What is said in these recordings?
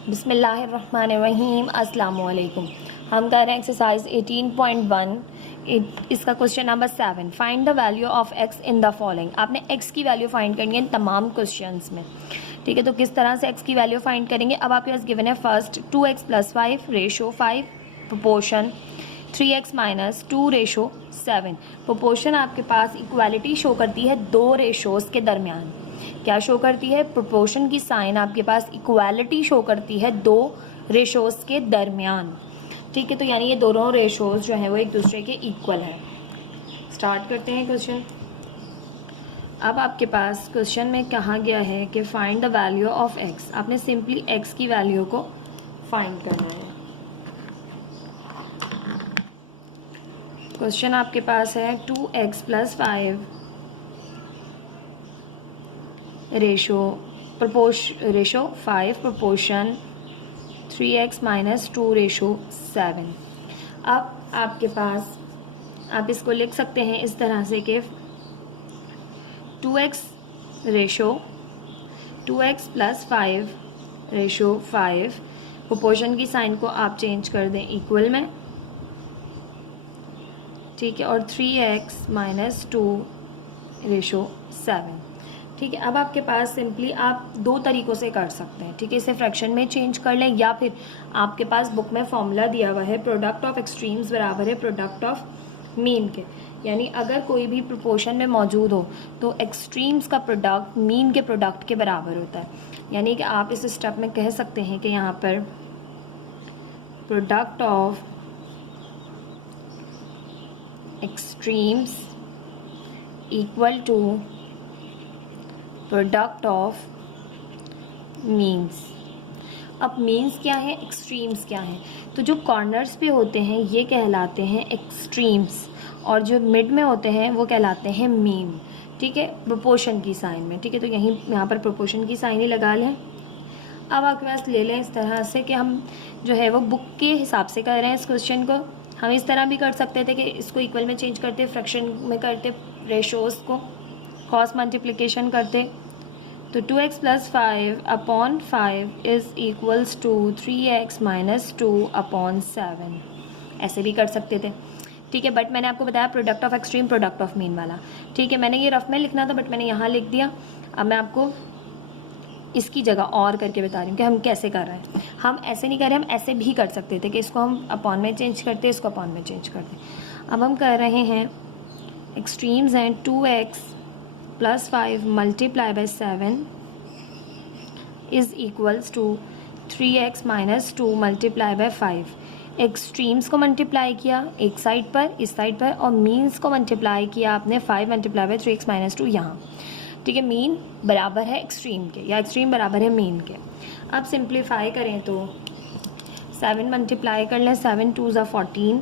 बिस्मिल्लाहिर्रहमानिर्रहीम अस्सलाम वालेकुम। हम कर रहे हैं एक्सरसाइज 18.1। इसका question number 7, find the value of x in the following. आपने एक्स की वैल्यू फाइंड करनी है इन तमाम क्वेश्चंस में, ठीक है। तो किस तरह से एक्स की वैल्यू फाइंड करेंगे। अब आपके पास गिवन है first 2x + 5 ratio 5 proportion 3x - 2 ratio 7। Proportion आपके पास इक्वालिटी शो करती है दो रेशोज़ के दरमियान। क्या शो करती है? प्रोपोर्शन की साइन आपके पास इक्वालिटी शो करती है दो रेशोज़ के दरमियान, ठीक है। तो यानी ये दोनों रेशोज़ जो हैं वो एक दूसरे के इक्वल है। स्टार्ट करते हैं क्वेश्चन। अब आपके पास क्वेश्चन में कहा गया है कि find the value of x. आपने सिंपली एक्स की वैल्यू को फाइंड करना है। क्वेश्चन आपके पास है 2x + 5 ratio 5 proportion 3x - 2 ratio 7। अब आपके पास आप इसको लिख सकते हैं इस तरह से कि 2x + 5 रेशो 5। प्रोपोर्शन की साइन को आप चेंज कर दें इक्वल में, ठीक है, और 3x - 2 रेशो 7, ठीक है। अब आपके पास सिंपली आप दो तरीक़ों से कर सकते हैं, ठीक है। इसे फ्रैक्शन में चेंज कर लें या फिर आपके पास बुक में फॉर्मूला दिया हुआ है प्रोडक्ट ऑफ एक्सट्रीम्स बराबर है प्रोडक्ट ऑफ मीन के। यानी अगर कोई भी प्रोपोर्शन में मौजूद हो तो एक्सट्रीम्स का प्रोडक्ट मीन के प्रोडक्ट के बराबर होता है। यानी कि आप इस स्टेप में कह सकते हैं कि यहाँ पर product of extremes equal to product of means. अब मीन्स क्या है, एक्सट्रीम्स क्या है। तो जो कॉर्नर्स पे होते हैं ये कहलाते हैं एक्सट्रीम्स और जो मिड में होते हैं वो कहलाते हैं मीन, ठीक है, प्रोपोर्शन की साइन में, ठीक है। तो यहाँ पर प्रोपोर्शन की साइन ही लगा लें। अब आपके पास ले लें इस तरह से कि हम जो है वो बुक के हिसाब से कर रहे हैं इस क्वेश्चन को। हम इस तरह भी कर सकते थे कि इसको इक्वल में चेंज करते, फ्रैक्शन में करते, रेशोज़ को क्रॉस मल्टीप्लिकेशन करते। तो 2x + 5/5 is equals to 3x - 2/7। ऐसे भी कर सकते थे, ठीक है। बट मैंने आपको बताया product of extreme product of mean वाला, ठीक है। मैंने ये रफ में लिखना था बट मैंने यहाँ लिख दिया। अब मैं आपको इसकी जगह और करके बता रही हूँ कि हम कैसे कर रहे हैं। हम ऐसे नहीं कर रहे, हम ऐसे भी कर सकते थे कि इसको हम अपॉन में चेंज करते, इसको अपॉन में चेंज करते। अब हम कर रहे हैं एक्सट्रीम्स हैं 2x + 5 × 7 is equals to 3x - 2 × 5। Extremes को मल्टीप्लाई किया एक साइड पर, इस साइड पर, और मीन्स को मल्टीप्लाई किया आपने 5 × 3x - 2 यहाँ, ठीक है। मीन बराबर है एक्सट्रीम के या एक्सट्रीम बराबर है मीन के। अब सिंप्लीफाई करें तो 7 मल्टीप्लाई कर लें, 7 × 2 = 14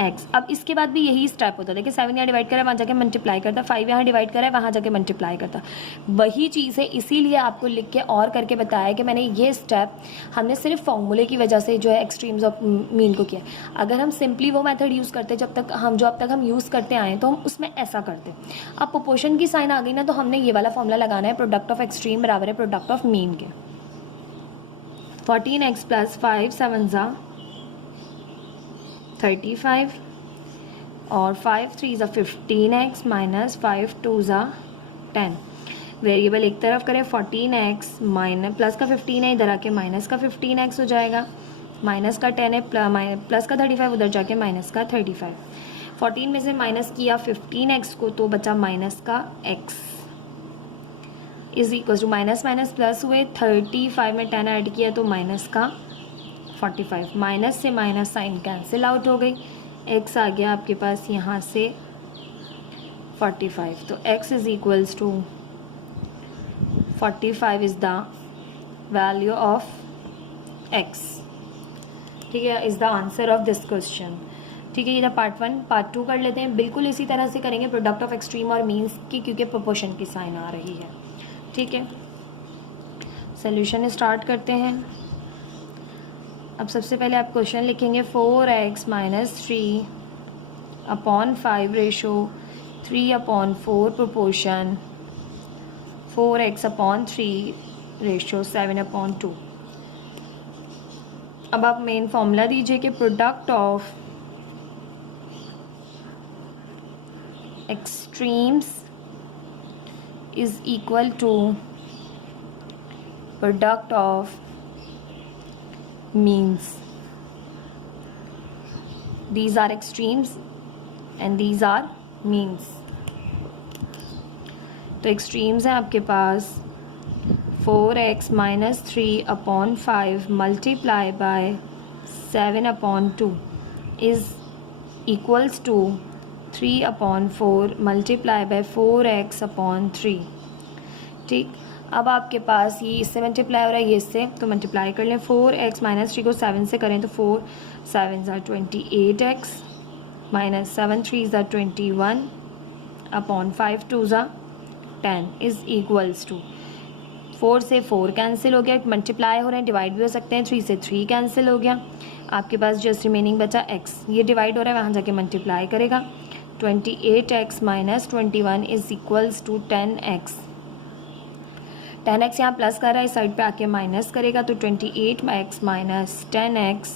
x। अब इसके बाद भी यही स्टेप होता है। देखिए 7 यहाँ डिवाइड करा, वहाँ जाके मल्टीप्लाई करता, 5 यहाँ डिवाइड करा, वहाँ जाके मल्टीप्लाई करता। वही चीज़ है, इसीलिए आपको लिख के और करके बताया कि मैंने ये स्टेप हमने सिर्फ फॉर्मूले की वजह से जो है एक्सट्रीम्स ऑफ मीन को किया। अगर हम सिंपली वो मेथड यूज़ करते अब तक हम यूज़ करते आए तो हम उसमें ऐसा करते। अब प्रोपोर्शन की साइन आ गई ना, तो हमने ये वाला फॉर्मूला लगाना है प्रोडक्ट ऑफ एक्सट्रीम बराबर है प्रोडक्ट ऑफ मीन के। 14x + 5 7 35 और 5 3 = 15x - 5 2 = 10। वेरिएबल एक तरफ करें, 14x प्लस का 15 है, इधर आके माइनस का 15x हो जाएगा, माइनस का 10 है, प्लस का 35, उधर जाके माइनस का 35। 14 में से माइनस किया 15x को तो बचा माइनस का x is equal to minus plus हुए 35 में 10 ऐड किया तो माइनस का 45। माइनस से माइनस साइन कैंसिल आउट हो गई, x आ गया आपके पास यहाँ से 45। तो x is equals to 45 is the value of x, ठीक है, is the answer of this question, ठीक है। ये था पार्ट 1। पार्ट 2 कर लेते हैं। बिल्कुल इसी तरह से करेंगे प्रोडक्ट ऑफ एक्सट्रीम और मीन्स की, क्योंकि प्रोपोर्शन की साइन आ रही है, ठीक है। सोल्यूशन स्टार्ट करते हैं। अब सबसे पहले आप क्वेश्चन लिखेंगे 4x - 3/5 ratio 3/4 proportion 4x/3 ratio 7/2। अब आप मेन फॉर्मूला दीजिए कि product of extremes is equal to product of means. These are extremes and these are means। तो एक्सट्रीम्स हैं आपके पास 4x - 3/5 multiply by 7/2 is equals to 3/4 multiply by 4x/3। ठीक, अब आपके पास ये इससे मल्टीप्लाई हो रहा है, ये इससे, तो मल्टीप्लाई कर लें। 4x - 3 को 7 से करें तो 4 7s are 28x - 7 3s are 21/5 2s are 10 is equals to 4 से 4 कैंसिल हो गया, मल्टीप्लाई हो रहे हैं, डिवाइड भी हो सकते हैं। 3 से 3 कैंसिल हो गया, आपके पास जस्ट रिमेनिंग बचा x। ये डिवाइड हो रहा है, वहाँ जाके मल्टीप्लाई करेगा। 28x - 21 is equals to 10x। 10x यहाँ प्लस कर रहा है, इस साइड पे आके माइनस करेगा तो 28x - 10x।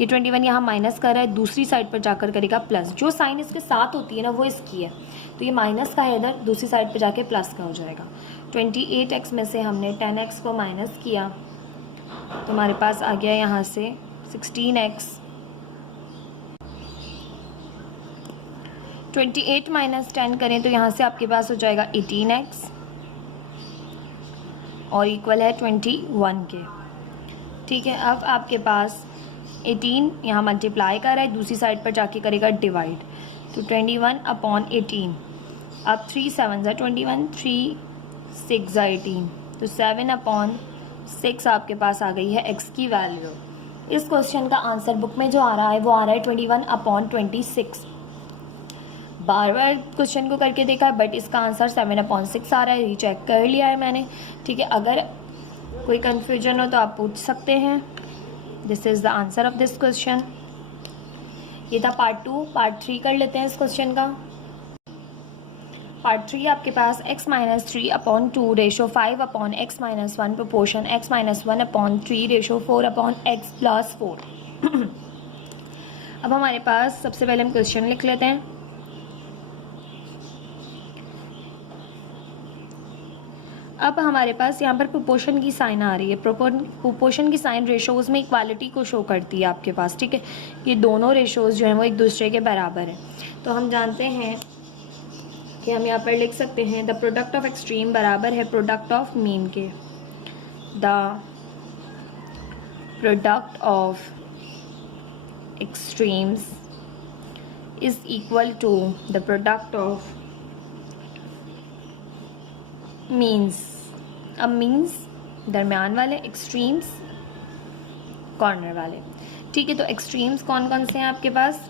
ये 21 यहाँ माइनस कर रहा है, दूसरी साइड पर जाकर करेगा प्लस। जो साइन इसके साथ होती है ना वो इसकी है, तो ये माइनस का है इधर, दूसरी साइड पर जाके प्लस का हो जाएगा। 28x में से हमने 10x को माइनस किया तो हमारे पास आ गया यहाँ से 16x। 28 - 10 करें तो यहाँ से आपके पास हो जाएगा 18x और इक्वल है 21 के। ठीक है, अब आपके पास 18 यहाँ मल्टीप्लाई कर रहा है, दूसरी साइड पर जाके करेगा डिवाइड, तो 21/18। अब 3 7s are 21, 3 6s are 18, तो 7/6 आपके पास आ गई है x की वैल्यू। इस क्वेश्चन का आंसर बुक में जो आ रहा है वो आ रहा है 21/26। बार बार क्वेश्चन को करके देखा है बट इसका आंसर 7/6 आ रहा है, रीचेक कर लिया है मैंने। ठीक है, अगर कोई कन्फ्यूजन हो तो आप पूछ सकते हैं। This is the answer of this question. ये था पार्ट 2। पार्ट 3 कर लेते हैं इस क्वेश्चन का। पार्ट 3 आपके पास x - 3/2 ratio 5/x - 1 proportion x - 1/3 ratio 4/x + 4। अब हमारे पास सबसे पहले हम क्वेश्चन लिख लेते हैं। अब हमारे पास यहाँ पर प्रोपोर्शन की साइन आ रही है। प्रोपोर्शन की साइन रेशोज़ में इक्वालिटी को शो करती है आपके पास। ठीक है, ये दोनों रेशोज़ जो हैं वो एक दूसरे के बराबर हैं। तो हम जानते हैं कि हम यहाँ पर लिख सकते हैं द प्रोडक्ट ऑफ एक्सट्रीम बराबर है प्रोडक्ट ऑफ मीन के। The product of extremes is equal to the product of means. अब मीन्स दरमियान वाले, एक्सट्रीम्स कॉर्नर वाले। ठीक है, तो एक्सट्रीम्स कौन कौन से हैं आपके पास?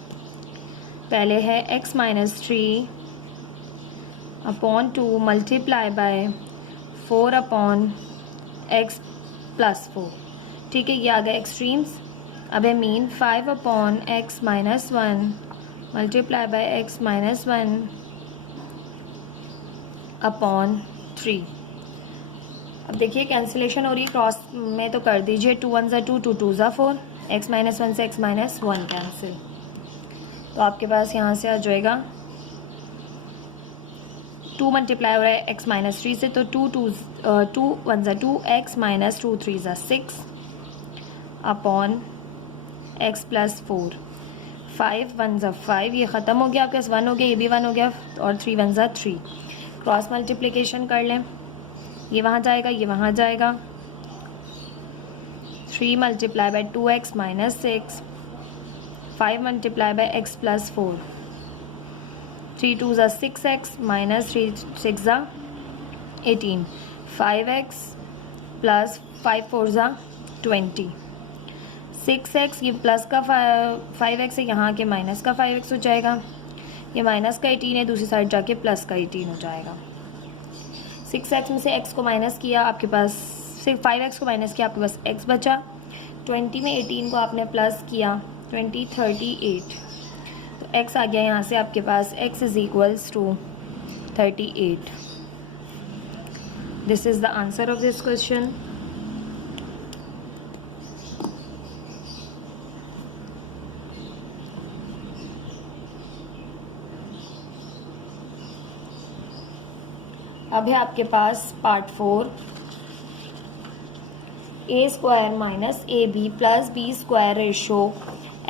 पहले है x - 3/2 मल्टीप्लाई बाय 4/x + 4। ठीक है, ये आ गए एक्सट्रीम्स। अब है mean 5/x - 1 multiply by x - 1/3। अब देखिए कैंसिलेशन हो रही है, क्रॉस में तो कर दीजिए। 2 1s are 2, 2 2s are 4, x - 1 से x - 1 कैंसिल, तो आपके पास यहाँ से आ जाएगा 2 मल्टीप्लाई हो रहा है x - 3 से, तो 2 1s are 2, x - 2 3s are 6/x + 4। 5 1s are 5, ये ख़त्म हो गया आपके पास, 1 हो गया, ये भी 1 हो गया, और 3 1s are 3। क्रॉस मल्टीप्लिकेशन कर लें, ये वहाँ जाएगा, ये वहाँ जाएगा। 3 multiply by 2x - 6, 5 multiply by x + 4, 3 2s are 6x - 3 6s are 18, 5x + 5 4s are 20, 6x, ये प्लस का 5x है, यहाँ के माइनस का 5x हो जाएगा। ये माइनस का 18 है, दूसरी साइड जाके प्लस का 18 हो जाएगा। 6x में से x को माइनस किया, आपके पास 5x को माइनस किया, आपके पास x बचा। 20 में 18 को आपने प्लस किया, 20 38, तो x आ गया यहाँ से आपके पास x = 38। This is the answer of this question. अब है आपके पास part 4, a square minus a b plus b square ratio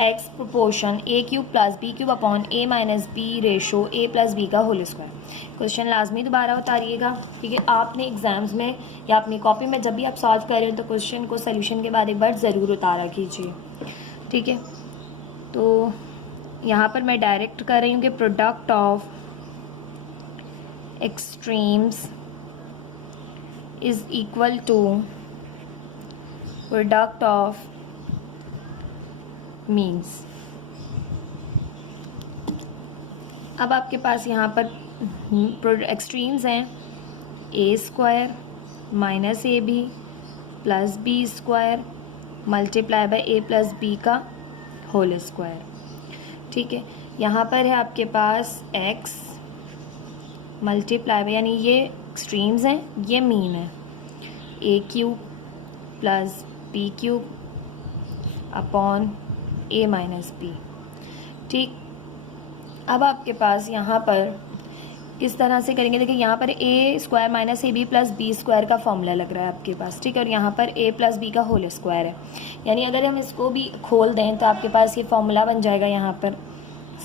x proportion a cube plus B cube upon A minus b ratio a plus b का whole square. Question लाजमी दोबारा उतारिएगा, ठीक है। आपने एग्जाम्स में या अपनी कॉपी में जब भी आप सॉल्व कर रहे हो तो क्वेश्चन को सोल्यूशन के बाद एक बार ज़रूर उतारा कीजिए, ठीक है। तो यहाँ पर मैं डायरेक्ट कर रही हूँ कि product of extremes is equal to product of means. अब आपके पास यहाँ पर एक्सट्रीम्स हैं a square minus a b plus b square multiply by a plus b का होल स्क्वायर, ठीक है। यहाँ पर है आपके पास एक्स मल्टीप्लाई बाय, यानी ये एक्सट्रीम्स हैं, ये मीन है, a cube plus B cube upon A minus b, ठीक। अब आपके पास यहाँ पर किस तरह से करेंगे, देखिए यहाँ पर a square minus a b plus b square का फॉर्मूला लग रहा है आपके पास, ठीक है। और यहाँ पर ए प्लस बी का होल स्क्वायर है, यानी अगर हम इसको भी खोल दें तो आपके पास ये फॉर्मूला बन जाएगा यहाँ पर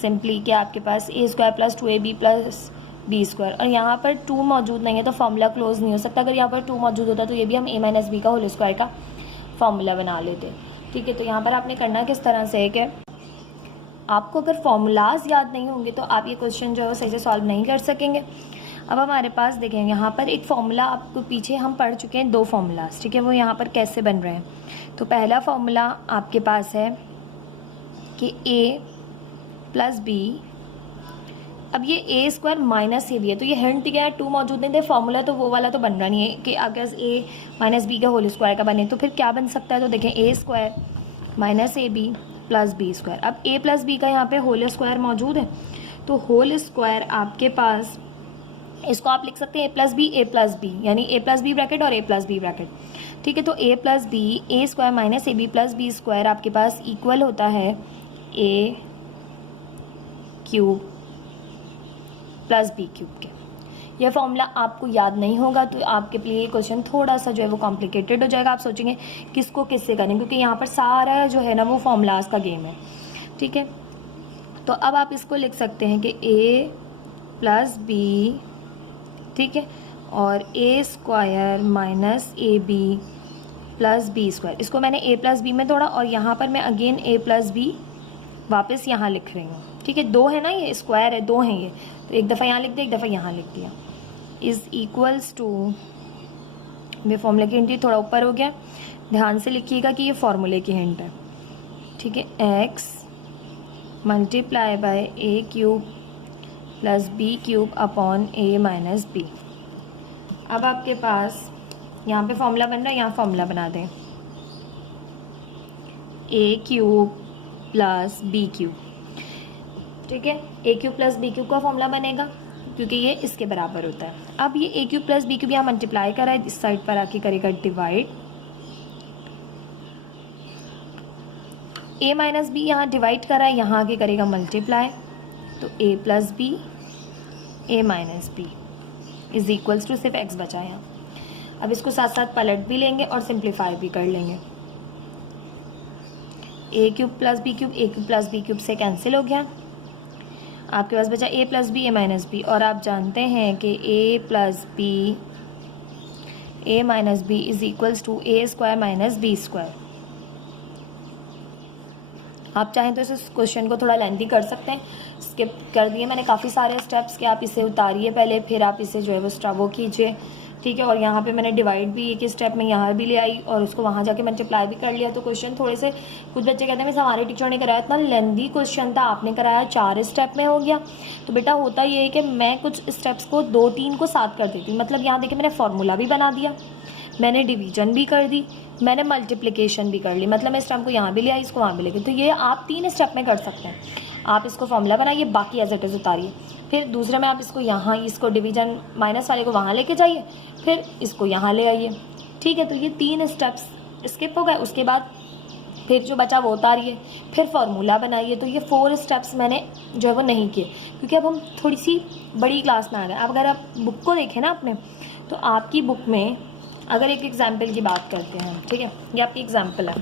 सिंपली कि आपके पास a square plus 2ab plus b square. और यहाँ पर 2 मौजूद नहीं है तो फॉर्मूला क्लोज नहीं हो सकता। अगर यहाँ पर 2 मौजूद होता तो ये भी हम ए माइनस बी का होल स्क्वायर का फॉर्मूला बना लेते, ठीक है। तो यहाँ पर आपने करना किस तरह से है कि आपको अगर फॉर्मूलाज याद नहीं होंगे तो आप ये क्वेश्चन जो है सही से सॉल्व नहीं कर सकेंगे। अब हमारे पास देखें यहाँ पर एक फॉर्मूला आपको पीछे हम पढ़ चुके हैं, 2 फॉर्मूलाज, ठीक है। वो यहाँ पर कैसे बन रहे हैं, तो पहला फॉर्मूला आपके पास है कि ए प्लस बी, अब ये ए स्क्वायर माइनस ए बी है तो ये हिंट दिया है, 2 मौजूद नहीं थे, फॉर्मूला तो वो वाला तो बन रहा नहीं है कि अगर ए माइनस बी का होल स्क्वायर का बने तो फिर क्या बन सकता है। तो देखें a square minus a b plus b square, अब ए प्लस बी का यहाँ पे होल स्क्वायर मौजूद है तो होल स्क्वायर आपके पास, इसको आप लिख सकते हैं ए प्लस बी, यानी ए प्लस बी ब्रैकेट और ए प्लस बी ब्रैकेट, ठीक है। तो a plus b a square minus a b plus b square आपके पास इक्वल होता है a cube plus B cube के। यह फॉर्मूला आपको याद नहीं होगा तो आपके लिए क्वेश्चन थोड़ा सा जो है वो कॉम्प्लिकेटेड हो जाएगा। आप सोचेंगे किसको किससे करें, क्योंकि यहाँ पर सारा जो है ना वो फॉर्मूलाज का गेम है, ठीक है। तो अब आप इसको लिख सकते हैं कि ए प्लस बी, ठीक है, और a square minus a b plus b square, इसको मैंने ए प्लस बी में तोड़ा और यहाँ पर मैं अगेन ए प्लस बी वापस यहाँ लिख रही हूँ, ठीक है। 2 है ना, ये स्क्वायर है, 2 हैं ये, तो एक दफ़ा यहाँ लिख दिया, एक दफ़ा यहाँ लिख दिया, इज़ इक्वल्स टू, मेरे फॉर्मूले की हिंट थोड़ा ऊपर हो गया, ध्यान से लिखिएगा कि ये फॉर्मूले की हिंट है, ठीक है। X multiply by A cube plus B cube upon A minus B. अब आपके पास यहाँ पे फॉर्मूला बन रहा है, यहाँ फॉर्मूला बना दें, a cube plus B cube, ठीक है। A cube plus B cube का फॉर्मूला बनेगा क्योंकि ये इसके बराबर होता है। अब ये a cube plus B cube यहाँ मल्टीप्लाई करा है, इस साइड पर आके करेगा डिवाइड, ए माइनस बी यहाँ डिवाइड करा है, यहाँ आके करेगा मल्टीप्लाई, तो a plus b a minus b is equals to, सिर्फ एक्स बचा है यहाँ। अब इसको साथ साथ पलट भी लेंगे और सिंप्लीफाई भी कर लेंगे। A cube plus B cube a cube plus B cube से कैंसिल हो गया, आपके पास बचा a plus b a minus b, और आप जानते हैं कि a plus b a minus b is equals to a square minus b square. आप चाहें तो इस क्वेश्चन को थोड़ा लेंथी कर सकते हैं, स्किप कर दिए मैंने काफ़ी सारे स्टेप्स के, आप इसे उतारिए पहले, फिर आप इसे जो है वो स्ट्रबो कीजिए, ठीक है। और यहाँ पे मैंने डिवाइड भी एक स्टेप में यहाँ भी ले आई और उसको वहाँ जाके मल्टीप्लाई भी कर लिया। तो क्वेश्चन थोड़े से, कुछ बच्चे कहते हैं मिस हमारे टीचर ने कराया, इतना लेंदी क्वेश्चन था, आपने कराया 4 स्टेप में हो गया। तो बेटा होता ये है कि मैं कुछ स्टेप्स को 2-3 को साथ कर देती हूँ, मतलब यहाँ देखिए मैंने फॉर्मूला भी बना दिया, मैंने डिवीजन भी कर दी, मैंने मल्टीप्लिकेशन भी कर ली, मतलब मैं इस टर्म को यहाँ भी ले आई, इसको वहाँ भी ले गई। तो ये आप 3 स्टेप में कर सकते हैं। आप इसको फॉर्मूला बनाइए, बाकी एज इट इज़ उतारिए। फिर दूसरे में आप इसको यहाँ, इसको डिवीज़न माइनस वाले को वहाँ लेके जाइए, फिर इसको यहाँ ले आइए। ठीक है, तो ये 3 स्टेप्स स्किप हो गए। उसके बाद फिर जो बचा वो उतारिए, फिर फार्मूला बनाइए। तो ये 4 स्टेप्स मैंने जो है वो नहीं किए, क्योंकि अब हम थोड़ी सी बड़ी क्लास में आ गए। अब अगर आप बुक को देखें ना अपने, तो आपकी बुक में अगर एक एग्जाम्पल की बात करते हैं, ठीक है, ये आपकी एग्जाम्पल है,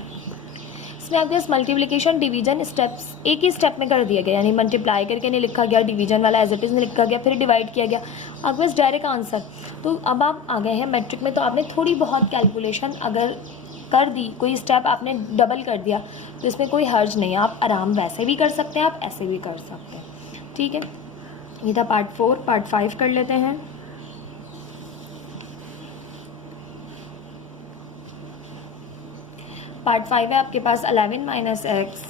इसमें आपके पास मल्टीप्लिकेशन डिवीजन स्टेप्स एक ही स्टेप में कर दिया गया, यानी मल्टीप्लाई करके नहीं लिखा गया, डिवीजन वाला एज इट इज़ नहीं लिखा गया, फिर डिवाइड किया गया, आपके पास डायरेक्ट आंसर। तो अब आप आ गए हैं मैट्रिक में, तो आपने थोड़ी बहुत कैलकुलेशन अगर कर दी, कोई स्टेप आपने डबल कर दिया, तो इसमें कोई हर्ज नहीं है। आप आराम वैसे भी कर सकते हैं, आप ऐसे भी कर सकते हैं। ठीक है, ये था पार्ट 4। पार्ट 5 कर लेते हैं। पार्ट 5 है आपके पास 11 minus x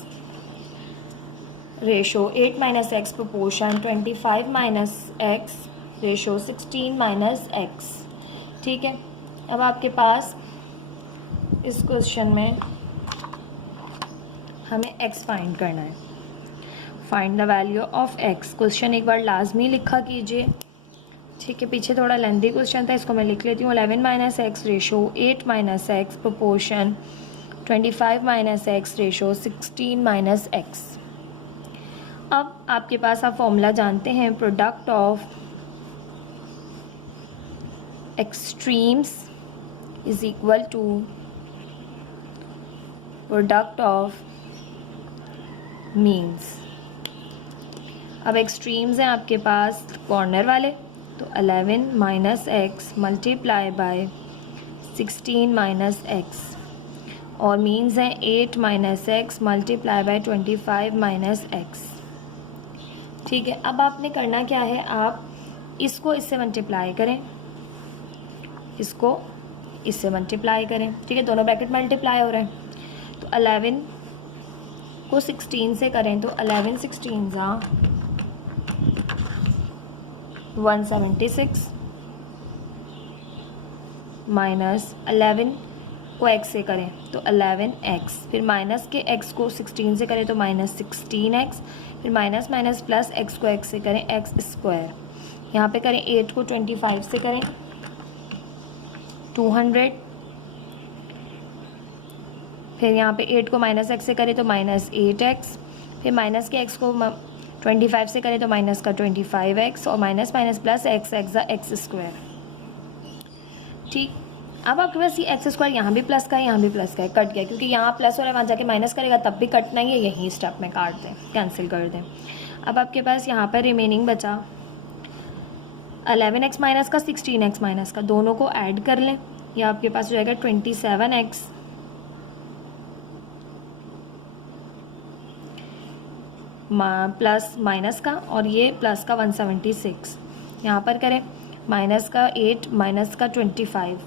ratio 8 minus x proportion 25 minus x ratio 16 minus x. ठीक है, अब आपके पास इस क्वेश्चन में हमें x फाइंड करना है। Find the value of x। Question एक बार लाजमी लिखा कीजिए। ठीक है, पीछे थोड़ा लेंथी क्वेश्चन था, इसको मैं लिख लेती हूँ। 11 minus x ratio 8 minus x proportion 25 minus x ratio 16 minus x. अब आपके पास आप फॉर्मूला जानते हैं, product of extremes is equal to product of means. अब एक्सट्रीम्स हैं आपके पास कॉर्नर वाले, तो 11 minus x multiply by 16 minus x, और मीन्स हैं 8 minus x multiply by 25 minus x. ठीक है, अब आपने करना क्या है, आप इसको इससे मल्टीप्लाई करें, इसको इससे मल्टीप्लाई करें। ठीक है, दोनों ब्रैकेट मल्टीप्लाई हो रहे हैं, तो 11 को 16 से करें तो 11 16 जा 176 माइनस 11 को x से करें तो 11x, फिर माइनस के x को 16 से करें तो माइनस 16x, फिर माइनस माइनस प्लस x को x से करें x स्क्वायर। यहाँ पे करें 8 को 25 से करें 200, फिर यहाँ पे 8 को माइनस x से करें तो माइनस 8x, फिर माइनस के x को 25 से करें तो माइनस का 25x, और minus minus plus x x square. ठीक, अब आपके पास ये एक्स स्क्वायर यहाँ भी प्लस का है, यहाँ भी प्लस का है, कट गया, क्योंकि यहाँ प्लस हो रहा है, वहाँ जाके माइनस करेगा तब भी कटना ही है, यही स्टेप में काट दें, कैंसिल कर दें। अब आपके पास यहाँ पर रिमेनिंग बचा 11x माइनस का 16x माइनस का, दोनों को ऐड कर लें, ये आपके पास हो जाएगा 27x प्लस माइनस का, और ये प्लस का 176। यहाँ पर करें माइनस का 8 माइनस का 25।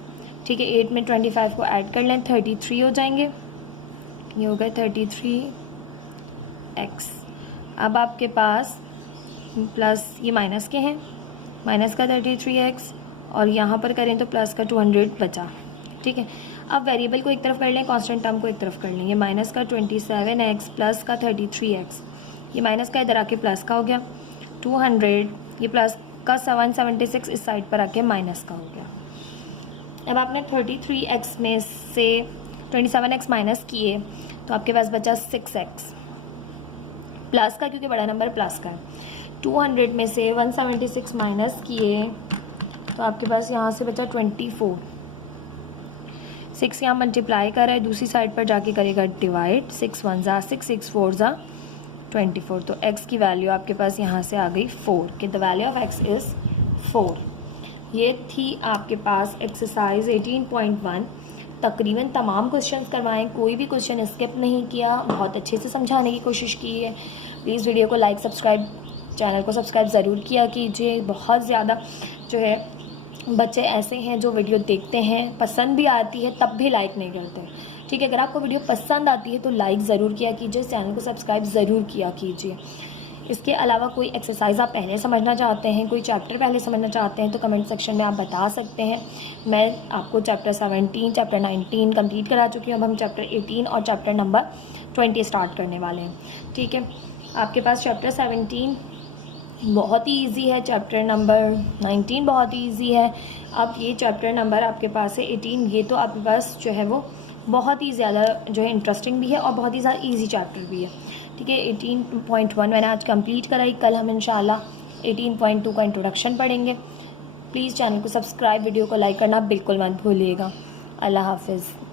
ठीक है, 8 में 25 को ऐड कर लें, 33 हो जाएंगे, ये हो गए 33x। अब आपके पास प्लस ये माइनस के हैं, माइनस का 33x, और यहाँ पर करें तो प्लस का 200 बचा। ठीक है, अब वेरिएबल को एक तरफ कर लें, कांस्टेंट टर्म को एक तरफ कर लें, ये माइनस का 27x प्लस का 33x, ये माइनस का इधर आके प्लस का हो गया 200, ये प्लस का 176 इस साइड पर आके माइनस का हो गया। अब आपने 33x में से 27x माइनस किए तो आपके पास बचा 6x प्लस का, क्योंकि बड़ा नंबर प्लस का है। 200 में से 176 माइनस किए तो आपके पास यहाँ से बचा 24। 6 यहाँ मल्टीप्लाई कर रहा है, दूसरी साइड पर जाके करेगा डिवाइड, 6 1 जा 6, 6 4 जा 24, तो x की वैल्यू आपके पास यहाँ से आ गई 4, कि the value of x is 4। ये थी आपके पास एक्सरसाइज 18.1। तकरीबन तमाम क्वेश्चंस करवाएं, कोई भी क्वेश्चन स्किप नहीं किया, बहुत अच्छे से समझाने की कोशिश की है। प्लीज़ वीडियो को लाइक, सब्सक्राइब, चैनल को सब्सक्राइब ज़रूर किया कीजिए। बहुत ज़्यादा जो है बच्चे ऐसे हैं जो वीडियो देखते हैं, पसंद भी आती है, तब भी लाइक नहीं करते। ठीक है, अगर आपको वीडियो पसंद आती है तो लाइक ज़रूर किया कीजिए, चैनल को सब्सक्राइब ज़रूर किया कीजिए। इसके अलावा कोई एक्सरसाइज आप पहले समझना चाहते हैं, कोई चैप्टर पहले समझना चाहते हैं तो कमेंट सेक्शन में आप बता सकते हैं। मैं आपको चैप्टर 17, चैप्टर 19 कंप्लीट करा चुकी हूँ। अब हम चैप्टर 18 और चैप्टर नंबर 20 स्टार्ट करने वाले हैं। ठीक है, आपके पास चैप्टर 17 बहुत ही इजी है। चैप्टर नंबर 19 बहुत ही इजी है। अब ये चैप्टर नंबर आपके पास है 18, ये तो आपके पास जो है वो बहुत ही ज़्यादा जो है इंटरेस्टिंग भी है और बहुत ही ज़्यादा इजी चैप्टर भी है। ठीक है, 18.1 मैंने आज कंप्लीट कराई। कल हम इंशाल्लाह 18.2 का इंट्रोडक्शन पढ़ेंगे। प्लीज़ चैनल को सब्सक्राइब, वीडियो को लाइक करना बिल्कुल मत भूलिएगा। अल्लाह हाफिज़।